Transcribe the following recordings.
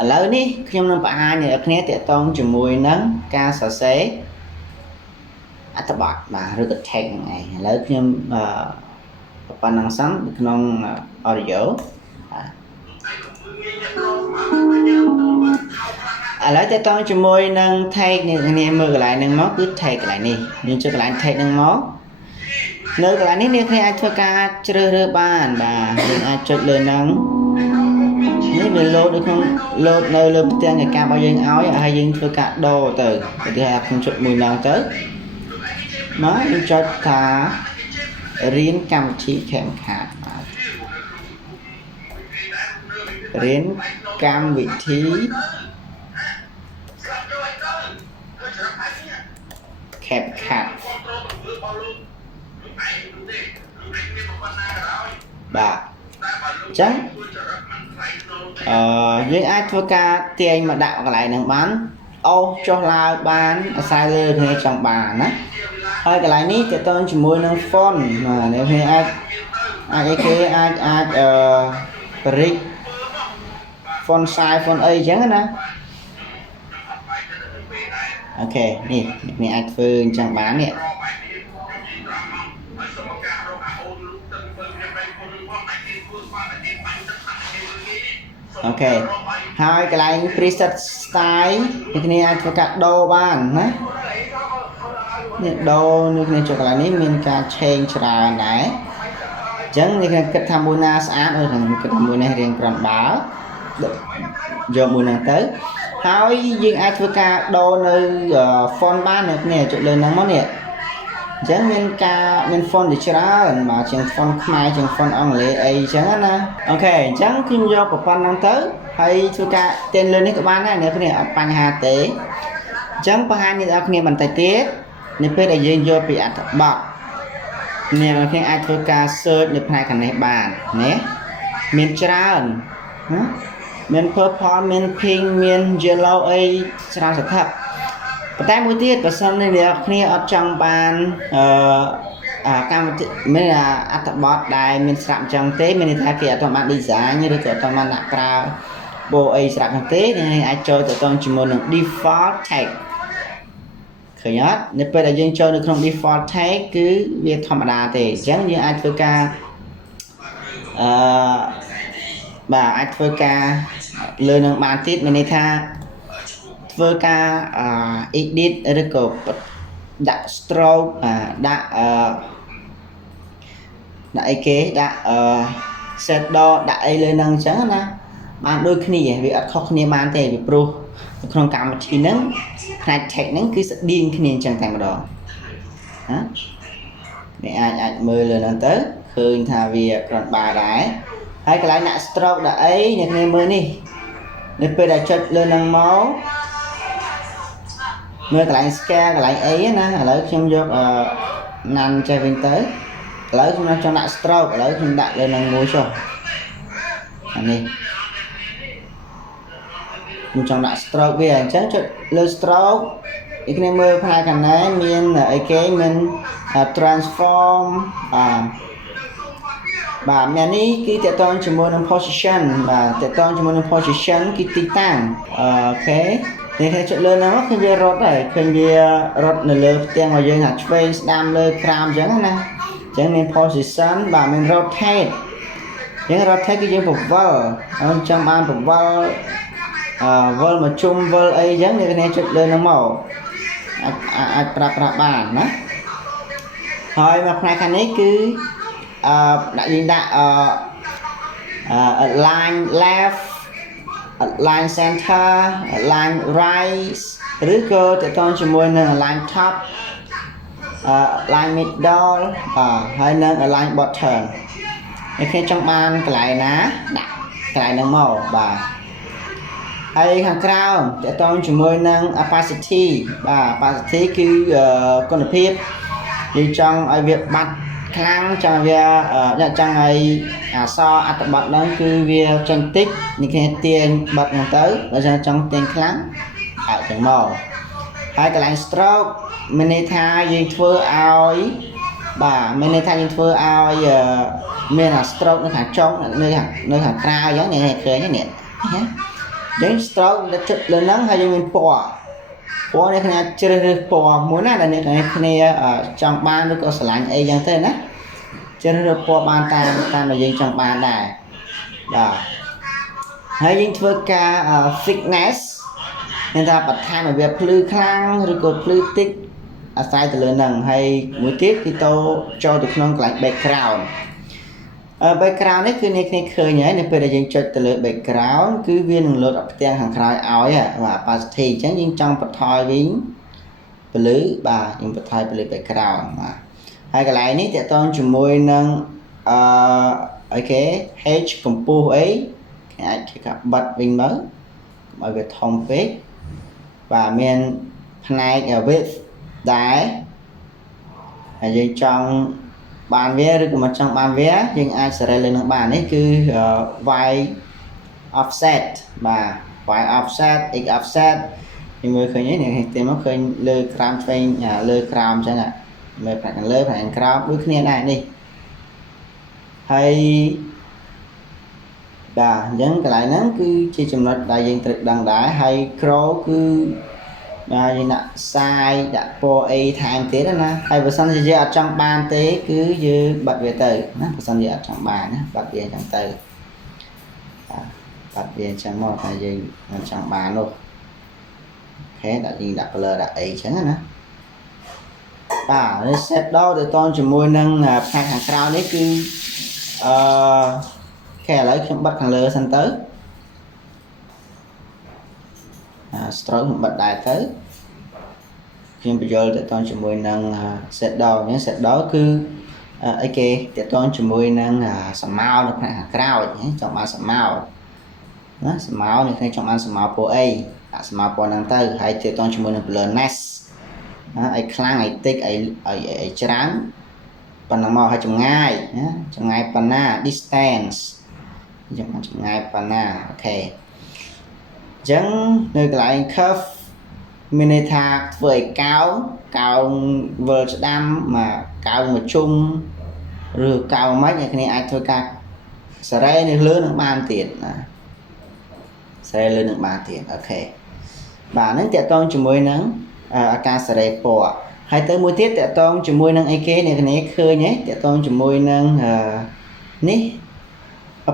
ឥឡូវនេះខ្ញុំនឹងបង្ហាញអ្នកគ្នាទាក់ទងជាមួយនឹងការសរសេរអត្ថបទបាទឬក៏ text ហ្នឹងឯងឥឡូវខ្ញុំប៉ុណ្ណឹងសិនក្នុង audio ឥឡូវទាក់ទងជាមួយនឹង text នេះគ្នាមើលកន្លែងហ្នឹងមកគឺ text កន្លែងនេះយើងចុចកន្លែង text ហ្នឹងមកនៅកន្លែងនេះអ្នកគ្នាអាចធ្វើការជ្រើសរើសបានបាទយើងអាចចុចលើហ្នឹងនេះវា load នៅក្នុង load នៅលើផ្ទាំងឯការបស់យើងឲ្យហើយយើងធ្វើការដូរទៅឧទាហរណ៍ខ្ញុំចុចមួយដងទៅមកយើងចុចថារៀនកម្មវិធី CapCut បាទរៀនកម្មវិធី CapCut បាទអញ្ចឹងយើងអាចធ្វើការទាញមកដាក់កន្លែងហ្នឹងបានអូសចុះឡើងបានអាស្រ័យលើគ្នាចង់បានណាហើយកន្លែងនេះទាក់ទងជាមួយនឹង font បាទអ្នកគ្នាអាចអឺបរិច font size font អីអញ្ចឹងណាអូខេនេះអ្នកអាចធ្វើអញ្ចឹងបាននេះអូខេហើយកន្លែង preset style អ្នកគ្នាអាចធ្វើការដូរបានណានេះដូរនេះគ្នាចុចកន្លែងនេះមានការ change ច្រើនដែរអញ្ចឹងនេះគ្នាគិតថាមួយណាស្អាតឬគិតថាមួយនេះរៀងប្រន់បើយកមួយហ្នឹងទៅហើយយើងអាចធ្វើការដូរនៅ font បានអ្នកគ្នាចុចលើហ្នឹងមកនេះអញ្ចឹងមាន font ជាច្រើនបាទជាង font ខ្មែរជាង font អង់គ្លេសអីអញ្ចឹងណាអូខេអញ្ចឹងខ្ញុំយកប្រព័ន្ធហ្នឹងទៅហើយធ្វើការទាញលើនេះក៏បានដែរអ្នកគ្នាអត់បញ្ហាទេអញ្ចឹងបង្ហាញអ្នកគ្នាបន្តិចទៀតនៅពេលដែលយើងយកពីអត្ថបទអ្នកគ្នាអាចធ្វើការ search នៅផ្នែកខាងនេះបានណាមានច្រើនណាមាន purple មាន pink មាន yellow អីច្រើនសន្ធឹកប៉ុន្តែមួយទៀតបើសិនអ្នកគ្នាអត់ចង់បានកម្មវិធីមានអត្ថបទដែលមានស្រាប់អញ្ចឹងទេមានន័យថាគេអត់បាន design ឬក៏អត់បានដាក់ប្រើបូអីស្រាប់ហ្នឹងទេអ្នកអាចចូលទៅតជាមួយនឹង default text ឃើញអត់នៅពេលដែលយើងចូលនៅក្នុង default text គឺវាធម្មតាទេអញ្ចឹងយើងអាចធ្វើការបាទអាចធ្វើការលើនឹងបានទៀតមានន័យថាធ្វើការ edit ឬក៏ដាក់ stroke ដាក់អីគេដាក់ shadow ដាក់អីលើនឹងអញ្ចឹងណាបានដូចគ្នាវាអត់ខុសគ្នាបានទេពីព្រោះនៅក្នុងកម្មវិធីហ្នឹងផ្នែក text ហ្នឹងគឺស្តៀងគ្នាអញ្ចឹងតែម្ដងណានេះអាចមើលលើហ្នឹងទៅឃើញថាវាគ្រាន់បើដែរហើយកន្លែងដាក់ stroke ដាក់អីអ្នកគ្នាមើលនេះនៅពេលដែលចុចលើហ្នឹងមកមើលកន្លែង scale កន្លែងអីណាឥឡូវខ្ញុំយកណាន់ចេះវិញទៅឥឡូវខ្ញុំចង់ដាក់ stroke ឥឡូវខ្ញុំដាក់លើហ្នឹងមួយចុះអានេះខ្ញុំចង់ដាក់ stroke វាអញ្ចឹងចុចលើ stroke នេះគ្នាមើលផ្នែកខាងណាមានអីគេមាន transform បាទមាននេះគឺតកតងជាមួយនឹង position បាទតកតងជាមួយនឹង position គឺទីតាំងអូខេនេះគេចុចលើហ្នឹងឃើញវារត់ហើយឃើញវារត់នៅលើផ្ទាំងរបស់យើងថាឆ្វេងស្ដាំលើក្រោមអញ្ចឹងណាអញ្ចឹងមាន position បាទមាន rotate អញ្ចឹង rotate គឺយើងពវល់អញ្ចឹងបានពវល់វិលមកជុំវិលអីអញ្ចឹងអ្នកគ្នាចុចលើហ្នឹងមកអាចប្រើប្រាស់បានណាហើយមកផ្នែកខាងនេះគឺដាក់យើងដាក់line left line center line right ឬក៏តកតងជាមួយនឹង line top line middle ហើយនឹង line bottom អ្នកគេចង់បានកន្លែងណាដាក់កន្លែងហ្នឹងមកបាទហើយខាងក្រោមតកតងជាមួយនឹង opacity បាទ opacity គឺគុណភាពយើងចង់ឲ្យវាបាត់ខ្លាំងចង់វាចង់ឲ្យអក្សរអត្ថបទហ្នឹងគឺវាចេញតិចនេះគេទាញបិទហ្នឹងទៅបើចង់ទាញខ្លាំងឲ្យទាំងមកហើយកន្លែង stroke មានន័យថាយើងធ្វើឲ្យបាទមានន័យថាយើងធ្វើឲ្យមានអា stroke នៅខាងចុងនៅខាងក្រៅអញ្ចឹងនេះឃើញទេនេះ Jadi stroke đã chụp lên nắng hay mình bỏ này cái chơi bỏ muốn là này trong ban nó có sờ lạnh ấy chẳng thế nè chơi bỏ ban ta là gì trong ban này đó hay những thứ ca fitness nên ta bật tham ở việc lư khang rồi cột lư tích sai từ lớn nằng hay mũi tiếp thì tôi cho được non lại background background đấyคือในเคยnhớในពេលដែលយើងចុចទៅលើ background គឺវានឹងលោតអបទាំងខាងក្រោយឲ្យបាទ opacity អញ្ចឹងយើងចង់បន្ថយវិញពលឺបាទយើងបន្ថយពលឺ background បាទហើយកន្លែងនេះតើតងជាមួយនឹងអូខេ H កម្ពស់អីគេអាចគេកាបិទវិញមើលឲ្យវាធំពេកបាទមានផ្នែក width ដែរហើយយើងចង់បានវាឬក៏មិនចង់បានវាយើងអាចសេរីលើនឹងបាននេះគឺ y offset បាទ y offset x offset យើងមើលឃើញនេះទេមកឃើញលើក្រោមឆ្វេងលើក្រោមអញ្ចឹងមើលផ្នែកខាងលើផ្នែកខាងក្រោមដូចគ្នាដែរនេះហើយបាទអញ្ចឹងកន្លែងហ្នឹងគឺជាចំណុចដែលយើងត្រូវដឹងដែរហើយ scroll គឺបាទយើងដាក់សាយដាក់ពណ៌អីថែមទៀតណាហើយបើសិនជាយើងអត់ចង់បានទេគឺយើងបិទវាទៅណាបើសិនជាអត់ចង់បានណាបិទវាអញ្ចឹងទៅបិទវាអញ្ចឹងមកតែយើងមិនចង់បាននោះអូខេដាក់យើងដាក់ color ដាក់អីអញ្ចឹងណាបាទនេះ set ដល់ទៅតជាមួយនឹងផ្នែកខាងក្រៅនេះគឺឥឡូវខ្ញុំបិទខាងលើសិនទៅstroke ខ្ញុំបិទដែរទៅខ្ញុំបញ្យល់តើតើជាមួយនឹង set down ហ្នឹង set down គឺអីគេតើតើជាមួយនឹងសម្ោនៅផ្នែកខាងក្រោយចង់បានសម្ោណាសម្ោនេះខ្ញុំចង់បានសម្ោពណ៌អីដាក់សម្ោពណ៌ហ្នឹងទៅហើយតើតើជាមួយនឹង blurriness អីខ្លាំងអីតិចអីច្រើនប៉ុណ្ណឹងមកឲ្យចម្ងាយណាចម្ងាយប៉ុណ្ណា distance យើងបានចម្ងាយប៉ុណ្ណាអូខេអញ្ចឹងនៅកន្លែង curve មានន័យថាធ្វើឲ្យកោងវិលស្ដាំមកកោងមកជុំឬកោងមិនអ្នកគ្នាអាចធ្វើការសេរីនៅលើនឹងបានទៀតណាសេរីលើនឹងបានទៀតអូខេបាទហ្នឹងតកតងជាមួយនឹងអាការសេរីពណ៌ហើយទៅមួយទៀតតកតងជាមួយនឹងអីគេអ្នកគ្នាឃើញទេតកតងជាមួយនឹងនេះ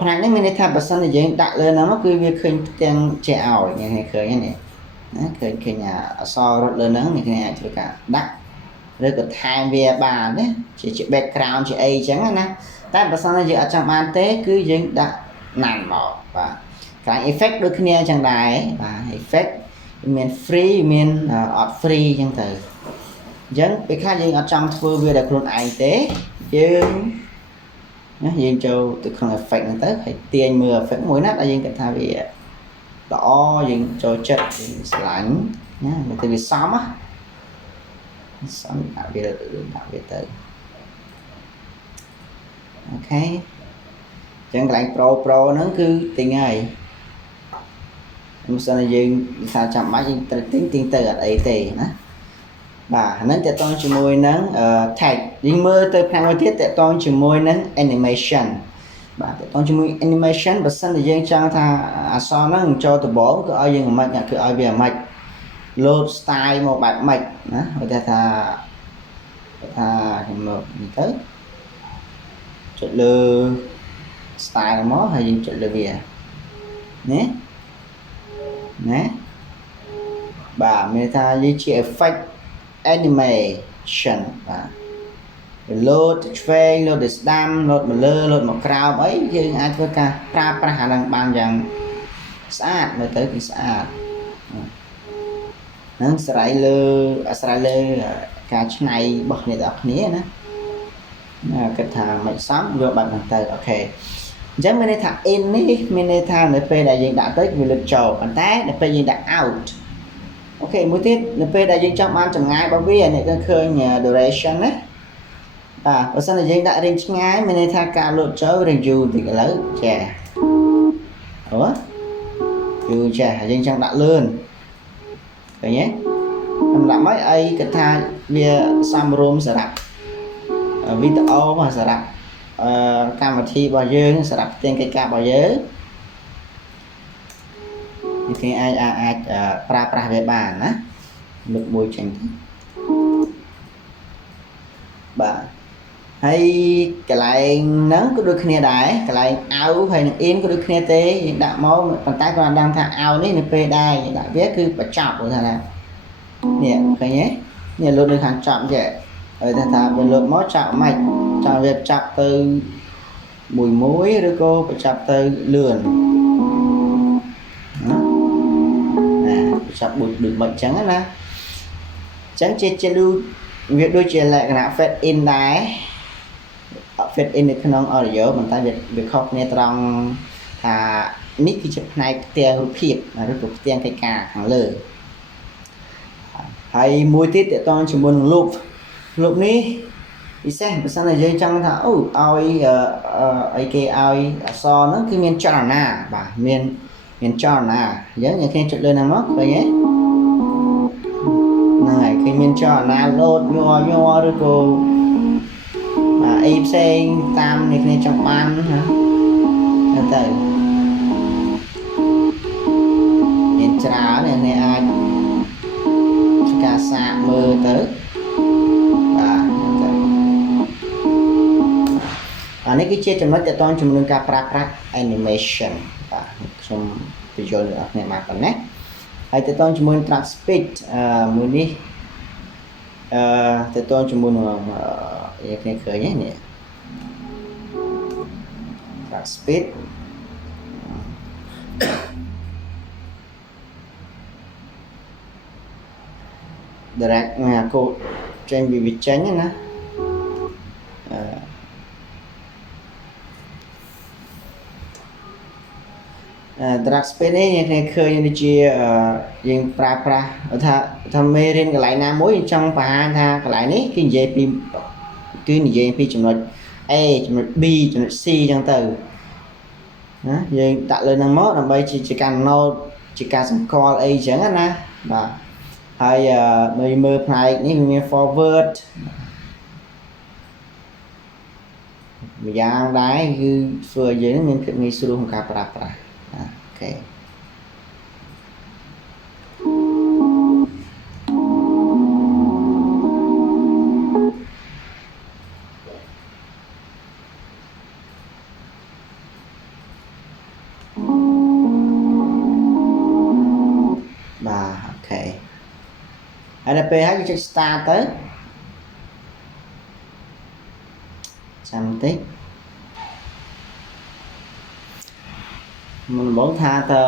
ផ្នែកនេះមានន័យថាបើសិនជាយើងដាក់លើហ្នឹងមកគឺវាឃើញទាំងជាឲ្យអ្នកឃើញហ្នឹងណាឃើញអក្សររត់លើហ្នឹងអ្នកគ្នាអាចធ្វើការដាក់ឬក៏ថែមវាបានណាជា background ជាអីចឹងណាតែបើសិនជាយើងអត់ចង់បានទេគឺយើងដាក់ណាន់មកបាទកន្លែង effect ដូចគ្នាចឹងដែរបាទ effect មាន free មានអត់ free ចឹងទៅអញ្ចឹងពេលខ្លះយើងអត់ចង់ធ្វើវាដោយខ្លួនឯងទេយើងណាយើងចូលទៅក្នុង effect ហ្នឹងទៅហើយទាញមើល effect មួយណាដែលយើងគិតថាវាល្អយើងចូលចិត្តយើងស្រឡាញ់ណាមកទៅវាសមដាក់វាទៅអូខេអញ្ចឹងកន្លែង pro ហ្នឹងគឺទិញហើយមិនសិនយើងថាចាំបាច់យើងត្រូវទិញទៅអត់អីទេណាបាទហ្នឹងតកតងជាមួយនឹង tag យើងមើលទៅផ្នែកមួយទៀតតកតងជាមួយនឹង animation បាទតកតងជាមួយ animation បើសិនជាយើងចង់ថាអក្សរហ្នឹងចូលដំបងគឺឲ្យយើងមិនគឺឲ្យវាមិន load style មកបែបម៉េចណាគាត់ថាខ្ញុំមើលនេះទៅចុចលើ style មកហើយយើងចុចលើវាណាបាទមានថាយើងជា effect animation បាទ load ទៅឆ្វេង load ទៅស្ដាំ load មកលើ load មកក្រោមអីយើងអាចធ្វើការប្រើប្រាស់អានឹងបានយ៉ាងស្អាតមើលទៅគឺស្អាតហ្នឹងស្រ័យលើការឆ្នៃរបស់អ្នកទាំងអស់គ្នាណាគិតថាមិនសមយកបែបហ្នឹងទៅអូខេអញ្ចឹងមានន័យថា in នេះមានន័យថានៅពេលដែលយើងដាក់ទៅវាលើកចូលប៉ុន្តែនៅពេលយើងដាក់ out អូខេមួយទៀតនៅពេលដែលយើងចង់បានចម្ងាយរបស់វាអ្នកក៏ឃើញ duration ណាបាទបើសិនជាយើងដាក់ range ឆ្ងាយមានន័យថាការលោតចូល range យូរតិចឥឡូវចាអូយូរចាយើងចង់ដាក់លឿនឃើញទេខ្ញុំដាក់មកអីគាត់ថាវាសមរម្យសម្រាប់វីដេអូមកសម្រាប់កម្មវិធីរបស់យើងសម្រាប់ផ្ទាំងកិច្ចការរបស់យើង គេអាចប្រើប្រាស់វាបានណាលើកមួយចេញបាទហើយកន្លែងហ្នឹងក៏ដូចគ្នាដែរកន្លែងអៅហើយនឹង in ក៏ដូចគ្នាទេយើងដាក់មកប៉ុន្តែគាត់ដឹងថាអៅនេះនៅពេលដែរយើងដាក់វាគឺបញ្ចប់ព្រោះថានេះឃើញទេនេះលោតនៅខាងចប់ចេះហើយថាវាលោតមកចាប់មិនចាប់វាចាប់ទៅមួយឬក៏បញ្ចប់ទៅលឿនចាប់ដូចមិនអញ្ចឹងណាអញ្ចឹងជាវាដូចជាលក្ខណៈ fade in ដែរ fade in នៅក្នុង audio ប៉ុន្តែវាខុសគ្នាត្រង់ថានេះគឺជាផ្នែកផ្ទាំងរូបភាពឬក៏ផ្ទាំងកិច្ចការខាងលើហើយមួយទៀតតកតងជាមួយនឹង loop នេះពិសេសបើសិនតែយើងចង់ថាអូឲ្យអីគេឲ្យអក្សរហ្នឹងគឺមានចលនាបាទមានចលនាអញ្ចឹងយើងឃើញចុចលើហ្នឹងមកឃើញទេហ្នឹងហើយឃើញមានចលនាលោតញ័រឬក៏អីផ្សេងតាមនេះគ្នាចង់បានណាទៅមានច្រើនអ្នកអាចការសាកមើលទៅអានេះគឺជាចំណុចទាក់ទងជាមួយនឹងការប្រើប្រាស់ animation បាទខ្ញុំបញ្យល់ដល់អ្នកមកប៉ុណ្ណេះហើយទាក់ទងជាមួយ track speed មួយនេះទាក់ទងជាមួយនឹងយើងគ្នាឃើញនេះ track speed direct កូដចេញពីវាចេញណាdrag speed នេះយើងឃើញដូចជាយើងប្រើប្រាស់ថាមេរៀនកន្លែងណាមួយចង់បង្ហាញថាកន្លែងនេះគឺនិយាយពីចំណុច A ចំណុច B ចំណុច C អញ្ចឹងទៅណាយើងដាក់លើហ្នឹងមកដើម្បីជាការ note ជាការសម្គាល់អីអញ្ចឹងណាបាទហើយមើលផ្នែកនេះវាមាន forward ម្យ៉ាងដែរគឺធ្វើឲ្យយើងមានភាពងាយស្រួលក្នុងការប្រើប្រាស់អូខេហើយដល់ពេលហើយយើងចុច start ទៅចាំបន្តិចមុនបងថាតើ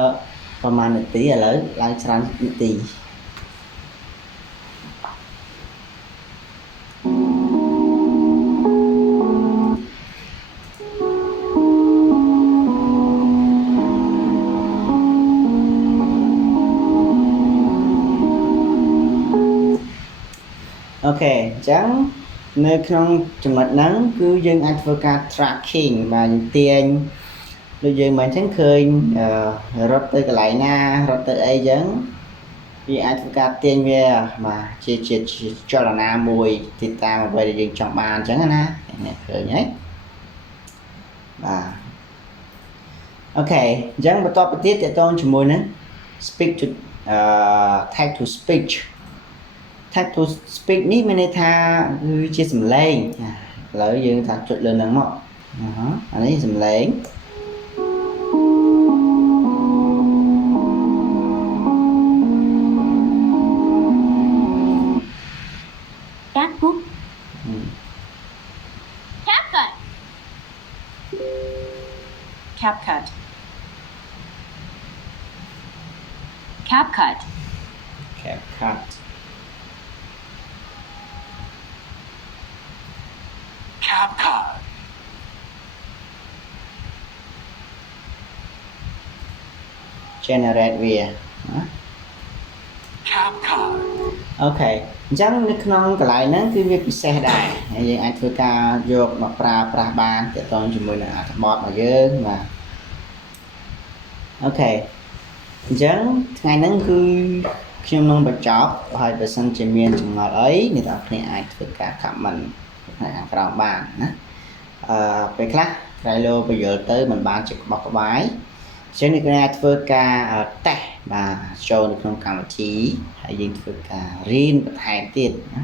ប្រហែលនាទីឥឡូវឡើងច្រើននាទីអូខេអញ្ចឹងនៅក្នុងចំណុចហ្នឹងគឺយើងអាចធ្វើការ tracking បាទទាញដូចយើងមិនអញ្ចឹងឃើញរត់ទៅកន្លែងណារត់ទៅអីអញ្ចឹងវាអាចធ្វើការទាញវាបាទជាចលនាមួយទីតាមអ្វីដែលយើងចង់បានអញ្ចឹងណាអ្នកឃើញហើយបាទអូខេអញ្ចឹងបន្តទៅទៀតតកតងជាមួយនឹង speak to text to speech text to speech នេះមានន័យថាគឺជាសំឡេងឥឡូវយើងថាចុចលើហ្នឹងមកអានេះសំឡេងCapCut CapCut CapCut CapCut CapCut CapCut generate វា CapCut អូខេអញ្ចឹងនៅក្នុងកន្លែងហ្នឹងគឺវាពិសេសដែរហើយយើងអាចធ្វើការយកមកប្រើប្រាស់បានទាក់ទងជាមួយនឹងអត្ថបទរបស់យើងបាទអូខេអញ្ចឹងថ្ងៃហ្នឹងគឺខ្ញុំនឹងបញ្ចប់ហើយបើសិនជាមានចំណុចអីអ្នកទាំងគ្នាអាចធ្វើការ comment នៅខាងក្រោមបានណាពេលខ្លះក្រៃលោបញ្យល់ទៅមិនបានជាក្បោះក្បាយ ចឹងនេះគឺអាចធ្វើការតេស្តបាទចូលនៅក្នុងកម្មវិធីហើយយើងធ្វើការរៀនបន្ថែមទៀតណា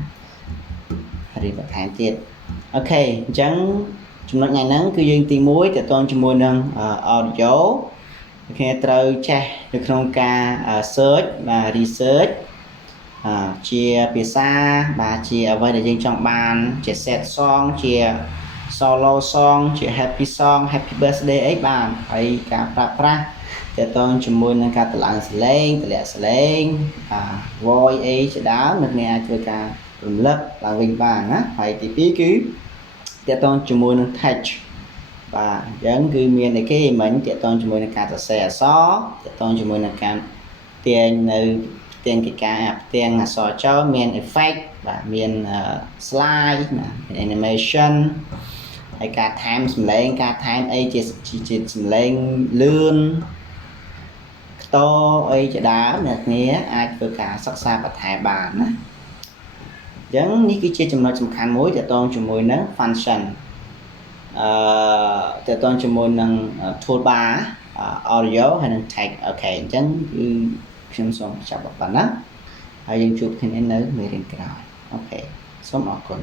រៀនបន្ថែមទៀតអូខេអញ្ចឹងចំណុចថ្ងៃហ្នឹងគឺយើងទី1តកតងជាមួយនឹង audio គេត្រូវចេះនៅក្នុងការ search បាទ research ជាភាសាបាទជាអ្វីដែលយើងចង់បានជា set song ជា solo song ជា happy song happy birthday អីបានហើយការប្រើប្រាស់តកតងជាមួយនឹងការតម្លើងសលេងតម្លាក់សលេងvoice អីជាដើមអ្នកអាចធ្វើការរំលឹកឡើងវិញបានណាហើយទី2គឺតកតងជាមួយនឹង touch បាទអញ្ចឹងគឺមានអីគេមិញតកតងជាមួយនឹងការសរសេរអក្សរតកតងជាមួយនឹងការទាញនៅផ្ទាំងកិច្ចការផ្ទាំងអក្សរចូលមាន effect បាទមាន slide ណាមាន animation ហើយការថែមសំឡេងការថែមអីជាសំឡេងលឿនខ្ទរអីជាដើមអ្នកគ្នាអាចធ្វើការសិក្សាបន្ថែមបានណាអញ្ចឹងនេះគឺជាចំណុចសំខាន់មួយទាក់ទងជាមួយនឹង function ទាក់ទងជាមួយនឹង toolbar audio ហើយនឹង text អូខេអញ្ចឹងគឺខ្ញុំសូមចាប់ប៉ុណ្ណាហើយយើងជួបគ្នានៅមេរៀនក្រោយអូខេសូមអរគុណ